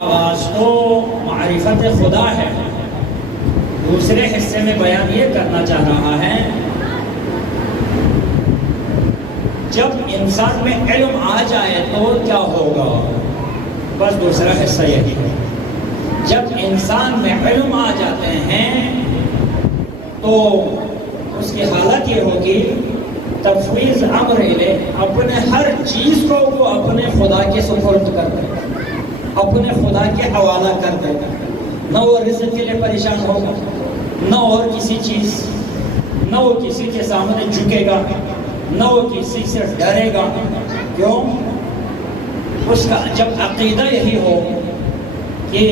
آغاز تو معرفت خدا ہے، دوسرے حصے میں بیان یہ کرنا چاہ رہا ہے جب انسان میں علم آ جائے تو کیا ہوگا. بس دوسرا حصہ یہی ہے، جب انسان میں علم آ جاتے ہیں تو اس کی حالت یہ ہوگی تفویض امر الیہ، اپنے ہر چیز کو وہ اپنے خدا کے سپرد کر دے، اپنے خدا کے حوالہ کر دے گا. نہ وہ رزق کے لیے پریشان ہوگا، نہ اور کسی چیز، نہ وہ کسی کے سامنے جھکے گا، نہ وہ کسی سے ڈرے گا. کیوں؟ اس کا جب عقیدہ یہی ہو کہ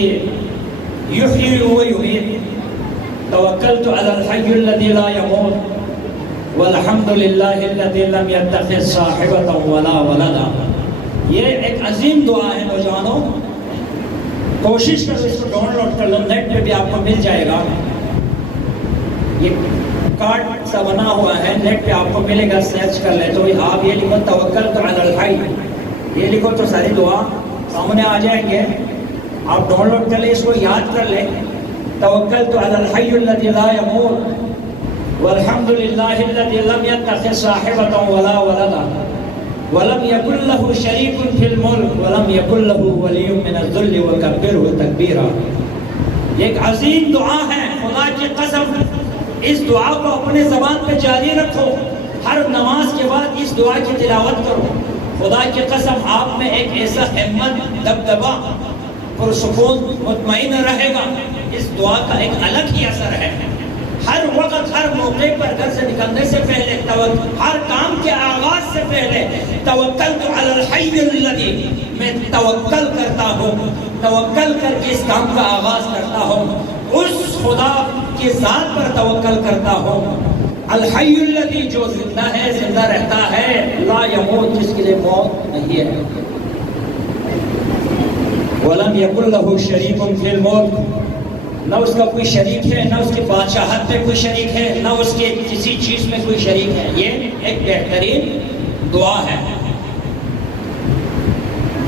یحیی و یمیت، توکلت علی الحی الذی لا یموت والحمد للہ الذی لم یتخذ صاحبۃ ولا ولدا. یہ ایک عظیم دعا ہے نوجوانوں، کوشش کرو اس کو ڈاؤن لوڈ کر لو، نیٹ پہ بھی آپ کو مل جائے گا. یہ کارڈ سا بنا ہوا ہے، نیٹ پہ آپ کو ملے گا، سرچ کر لیں تو آپ یہ لکھو توکلت علی الحی، یہ لکھو تو ساری دعا سامنے آ جائیں گے. آپ ڈاؤن لوڈ کر لیں، اس کو یاد کر لیں. توکلت علی الحی الذی لا یموت والحمد للہ الذی لم یتخذ صاحبۃ ولا ولدا ولم یکن لہ شریک فی الملک ولم یکن لہ ولی من الذل وکبرہ تکبیرا. یہ ایک عظیم دعا ہے، خدا کی قسم اس دعا کو اپنے زبان پہ جاری رکھو، ہر نماز کے بعد اس دعا کی تلاوت کرو. خدا کی قسم آپ میں ایک ایسا ہمت، دبدبا، پرسکون، مطمئن رہے گا. اس دعا کا ایک الگ ہی اثر ہے. ہر وقت، ہر موقع پر گھر سے نکلنے سے پہلے، ہر کام کے آغاز سے پہلے توکلت علی الحی الذی، میں توکل کرتا ہوں، توکل کر کے اس کام کا آغاز کرتا ہوں، اس خدا کی ذات پر توکل کرتا ہوں. الحی الذی، جو زندہ ہے، زندہ رہتا ہے، لا یموت، جس کے لیے موت نہیں ہے. ولم یکن لہ شریک فی الملک، نہ اس کا کوئی شریک ہے، نہ اس کی بادشاہت میں کوئی شریک ہے، نہ اس کے کسی چیز میں کوئی شریک ہے. یہ ایک بہترین دعا ہے.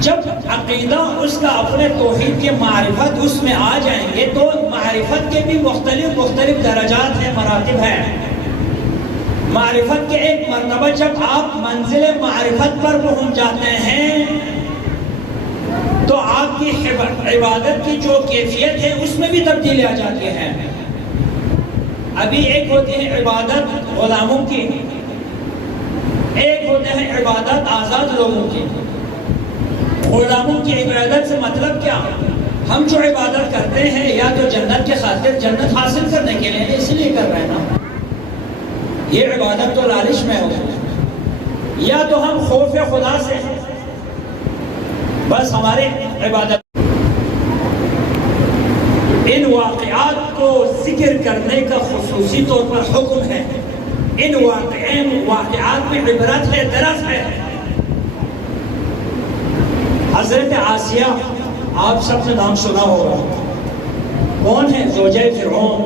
جب عقیدہ اس کا اپنے توحید کے معرفت اس میں آ جائیں گے تو معرفت کے بھی مختلف درجات ہیں، مراتب ہیں. معرفت کے ایک مرتبہ جب آپ منزل معرفت پر پہنچ جاتے ہیں تو آپ کی عبادت کی جو کیفیت ہے اس میں بھی تبدیلی آ جاتی ہے. ابھی ایک ہوتی ہے عبادت غلاموں کی، ایک ہوتے ہیں عبادت آزاد لوگوں کی. غلاموں کی عبادت سے مطلب کیا؟ ہم جو عبادت کرتے ہیں یا تو جنت کے خاطر، جنت حاصل کرنے کے لیے، اس لیے کر رہے ہیں نا. یہ عبادت تو لالچ میں ہو، یا تو ہم خوف خدا سے بس ہمارے عبادت. ان واقعات کو ذکر کرنے کا خصوصی طور پر حکم ہے. ان واقعات میں عبرت ہے، درس ہے. حضرت آسیہ، آپ سب سے نام سنا ہوگا، کون ہے؟ زوجہ فرعون.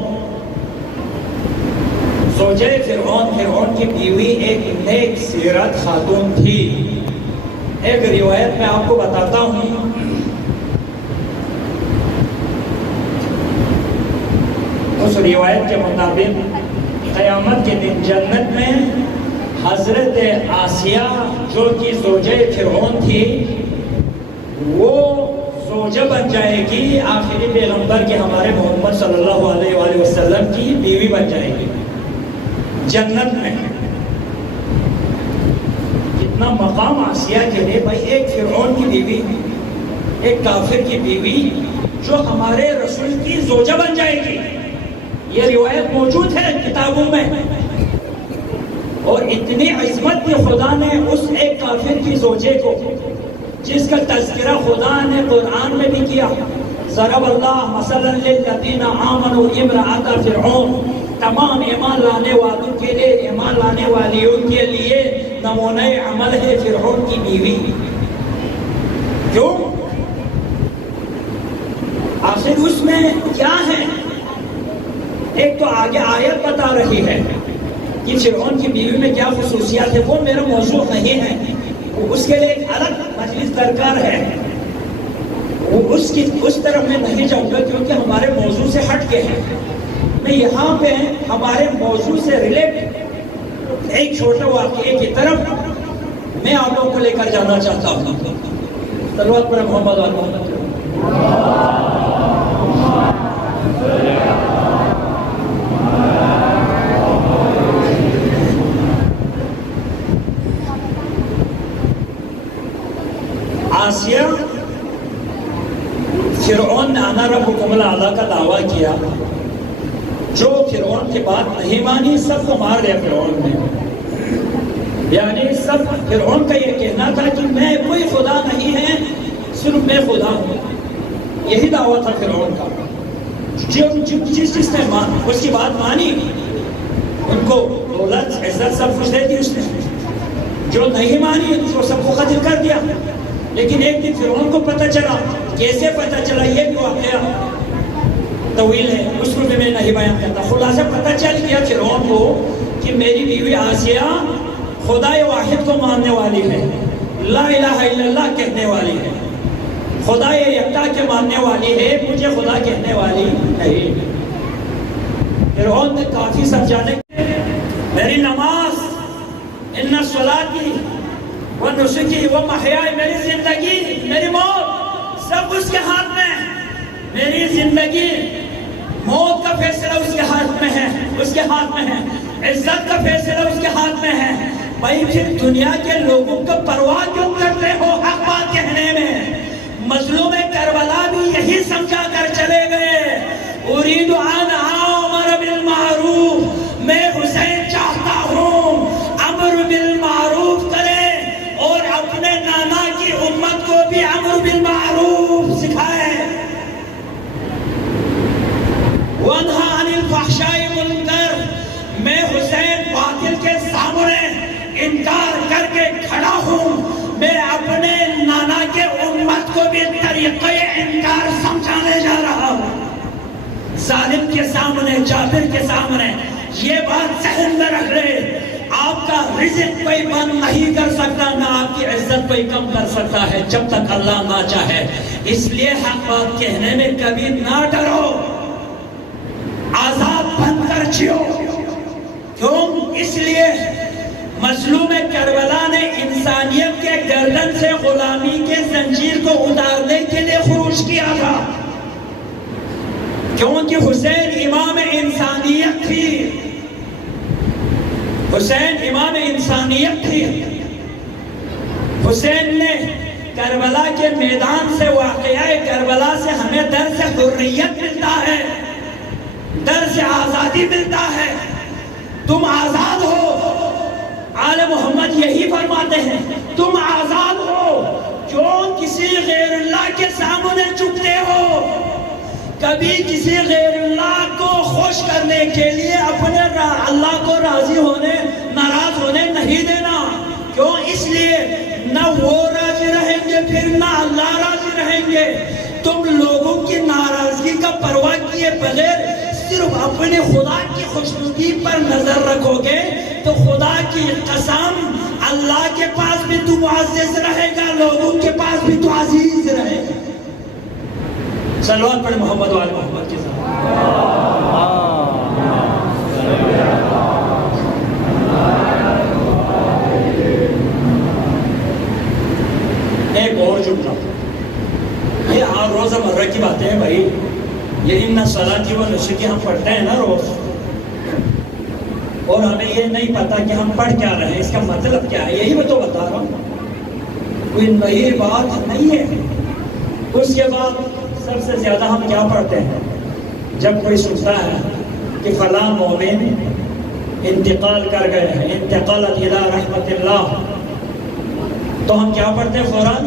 زوجہ فرعون، فرعون کی بیوی ایک نیک سیرت خاتون تھی. ایک روایت میں آپ کو بتاتا ہوں. اس روایت کے مطابق قیامت کے دن جنت میں حضرت آسیہ جو کہ زوجہ فرعون تھی، وہ زوجہ بن جائے گی آخری پیغمبر کے، ہمارے محمد صلی اللہ علیہ وآلہ وسلم کی بیوی بن جائے گی جنت میں. کتنا مقام آسیہ کے لیے بھائی، ایک فرعون کی بیوی، ایک کافر کی بیوی جو ہمارے رسول کی زوجہ بن جائے گی. یہ روایت موجود ہے کتابوں میں. اور اتنی عظمت کی خدا نے اس ایک کافر کی زوجے کو، جس کا تذکرہ خدا نے قرآن میں بھی کیا، ضرب اللہ مثلا للذین آمنوا امرأۃ فرعون، تمام ایمان لانے والوں کے لیے، ایمان لانے والیوں کے لیے نمونہ عمل ہے فرعون کی بیوی. کیوں؟ آخر اس میں کیا ہے؟ ایک تو آگے آیت بتا رہی ہے کہ فرعون کی بیوی میں کیا خصوصیات ہے، وہ میرا موضوع نہیں ہے، اس کے لیے ایک الگ مجلس درکار ہے. اس طرف میں نہیں جاؤں گا کیونکہ ہمارے موضوع سے ہٹ کے ہیں. میں یہاں پہ ہمارے موضوع سے ریلیٹ ایک چھوٹا واقعے کی طرف میں آپ لوگوں کو لے کر جانا چاہتا ہوں. صلوات پر محمد و محمد. آسیہ فرعون نے انا ربکم الاعلی کا دعویٰ کیا. جو فرعون کی بات نہیں مانی سب کو مار دیا فرعون نے. یعنی سب فرعون کا یہ کہنا تھا کہ میں کوئی خدا نہیں ہے, صرف میں خدا ہوں. یہی دعویٰ تھا فرعون کا. جس نے اس کی بات مانی ان کو دولت عزت سب کچھ دے دی اس نے. جو نہیں مانی اس کو سب کو قتل کر دیا. لیکن ایک دن فرعون کو پتہ چلا. کیسے پتہ چلا یہ بھی واقعہ طویل ہے, اس کو بھی میں نہیں بیان کرتا. خلاصہ پتہ چل گیا فرعون کو کہ میری بیوی آسیہ خدا واحد کو ماننے والی ہے, لا الہ الا اللہ کہنے والی ہے, خدا یکتا کے ماننے والی ہے, مجھے خدا کہنے والی نہیں. فرعون نے کافی سمجھانے میری نماز ان صلاتی و نسکی و محیائی, میری زندگی میری موت سب اس کے ہاتھ میں. میری زندگی موت کا فیصلہ اس کے ہاتھ میں ہے, اس کے ہاتھ میں ہے. عزت کا فیصلہ اس کے ہاتھ میں ہے. بھائی پھر دنیا کے لوگوں کو پرواہ کیوں کرتے ہو حق بات کہنے میں؟ مظلوم کربلا بھی یہی سمجھا کر چلے گئے. اريد ان امر بالمعروف, میں حسین چاہتا ہوں امر بالمعروف کرے اور اپنے نانا کی امت کو بھی امر بالمعروف سکھائے. وانہا عن الفحشاء والمنکر, میں حسین باطل کے سامنے انکار کر کے کھڑا ہوں. میں اپنے نانا کے امت کو بھی طریقہ انکار سمجھانے جا رہا ہوں. ظالم کے سامنے, جابر کے سامنے یہ بات ذہن میں رکھ لے. آپ کا رزق کوئی بند نہیں کر سکتا, نہ آپ کی عزت کوئی کم کر سکتا ہے جب تک اللہ نہ چاہے. اس لیے حق بات کہنے میں کبھی نہ ڈرو, آزاد بن کر جیو. کیوں؟ اس لیے مظلوم کربلا نے انسانیت کے گردن سے غلامی کے زنجیر کو اتارنے کے لیے خروج کیا تھا. کیونکہ حسین امام انسانیت تھی. حسین امام انسانیت تھی. حسین نے کربلا کے میدان سے, واقعہ کربلا سے ہمیں درس حریت ملتا ہے, درس آزادی ملتا ہے. تم آزاد ہو. آل محمد یہی فرماتے ہیں تم آزاد ہو. کیوں کسی غیر اللہ کے سامنے جھکتے ہو؟ کبھی کسی غیر اللہ کو خوش کرنے کے لیے اپنے اللہ کو راضی ہونے, ناراض ہونے نہیں دینا. کیوں؟ اس لیے نہ وہ راضی رہیں گے پھر نہ اللہ راضی رہیں گے. تم لوگوں کی ناراضگی کا پرواہ کیے بغیر صرف اپنے خدا کی خوشنودی پر نظر رکھو گے تو خدا کی قسم اللہ کے پاس بھی تو معزز رہے گا, لوگوں کے پاس بھی تو عزیز رہے گا. صلوات پڑھ محمد و آل محمد کے ساتھ. ایک اور جملہ, یہ روزہ مرہ کی باتیں ہیں بھائی. یہ ان صلاتی و نسکی ہم پڑھتے ہیں نا روز, اور ہمیں یہ نہیں پتا کہ ہم پڑھ کیا رہے ہیں, اس کا مطلب کیا ہے. یہی میں تو بتا رہا ہوں, کوئی نئی بات نہیں ہے. اس کے بعد سب سے زیادہ ہم کیا پڑھتے ہیں جب کوئی سنتا ہے کہ فلاں مومن انتقال کر گئے ہیں, انتقالت الی رحمت اللہ, تو ہم کیا پڑھتے ہیں فوراً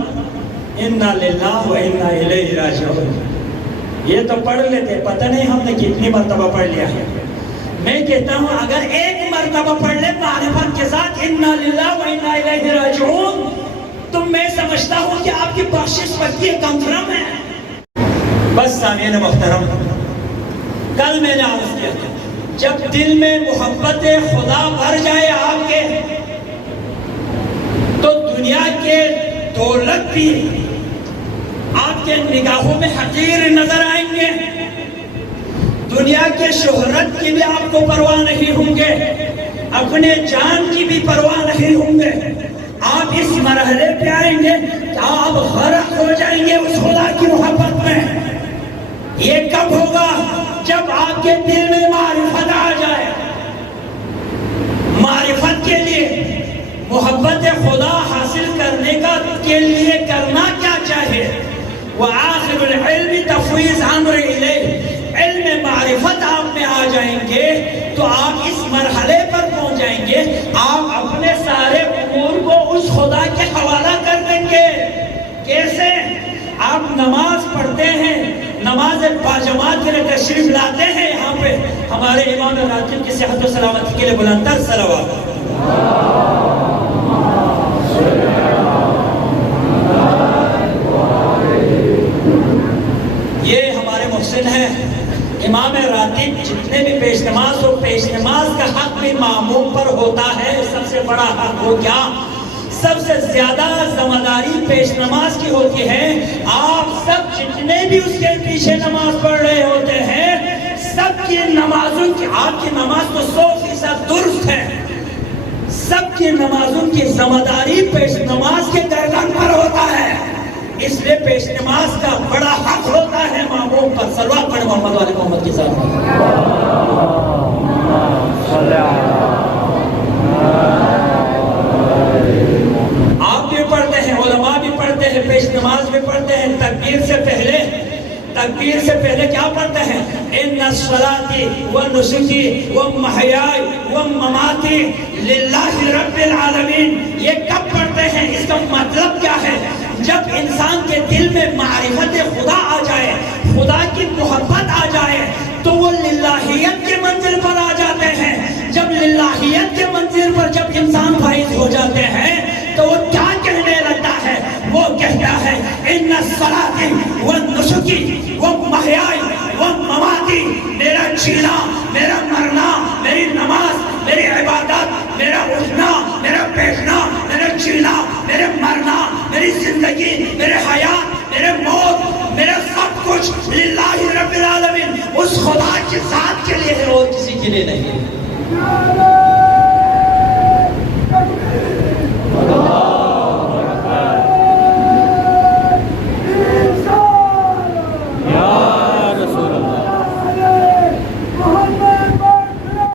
انا للہ و انا الیہ راجعون. یہ تو پڑھ لیتے, پتہ نہیں ہم نے کتنی مرتبہ پڑھ لیا ہے. میں کہتا ہوں اگر ایک مرتبہ پڑھ لے معرفت کے ساتھ انا للہ و انا الیہ راجعون, تو میں سمجھتا ہوں کہ آپ کی بخشش پر یہ کنفرم ہے. بس سامعین محترم, کل میں نے عرض کیا تھا جب دل میں محبت خدا بھر جائے آپ کے, تو دنیا کے دولت بھی آپ کے نگاہوں میں حقیر نظر آئیں گے، دنیا کے شہرت کی بھی آپ کو پرواہ نہیں ہوں گے، اپنے جان کی بھی پرواہ نہیں ہوں گے۔ آپ اس مرحلے پہ آئیں گے کہ آپ غرق ہو جائیں گے اس خدا کی محبت میں۔ یہ کب ہوگا؟ جب آپ کے دل میں معرفت آ جائے۔ معرفت کے لیے، محبت خدا حاصل کرنے کے لیے کرنا کیا چاہیے؟ وآخر العلم تفویض امر الیہ، علم معرفت آپ میں آ جائیں گے تو آپ اس مرحلے پر پہنچ جائیں گے، آپ اپنے سارے امور کو اس خدا کے حوالہ کر دیں گے۔ کیسے؟ آپ نماز پڑھتے ہیں، نماز باجماعت کے لیے تشریف لاتے ہیں یہاں پہ، ہمارے امام راتب کی صحت و سلامتی کے لیے بلندتر صلوات۔ یہ ہمارے محسن ہیں امام راتب، جتنے بھی پیش نماز ہو، پیش نماز کا حق بھی ماموم پر ہوتا ہے۔ سب سے بڑا حق ہو کیا؟ سب سے زیادہ ذمہ داری پیش نماز کی ہوتی ہے۔ آپ سب جتنے بھی اس کے پیچھے نماز پڑھ رہے ہوتے ہیں، سب کی نمازوں کی، آپ کی نماز تو 100% درست ہے، سب کی نمازوں کی ذمہ داری پیش نماز کے گردن پر ہوتا ہے۔ اس لیے پیش نماز کا بڑا حق ہوتا ہے ماموم پر۔ صلوات پڑھ محمد والے محمد کے ساتھ۔ آپ بھی پڑھتے ہیں، علماء بھی پڑھتے ہیں، پیش نماز بھی پڑھتے ہیں۔ تکبیر سے پہلے کیا پڑھتے ہیں؟ ان صلاتی و نسکی و محیائی و مماتی للہ رب العالمین۔ یہ کب پڑھتے ہیں؟ اس کا مطلب کیا ہے؟ جب انسان کے دل میں معرفت خدا آ جائے، خدا کی محبت آ جائے، تو وہ للہیت کے منزل پر آ جاتے ہیں۔ جب للہیت کے منزل پر جب انسان فائز ہو جاتے ہیں تو وہ کیا کہنے لگتا ہے؟ وہ کہتا ہے ان الصلاۃ والنسک ومحیائی ومماتی، میرا جینا، میرا مرنا، میری نماز، میری عبادت، میرا اٹھنا،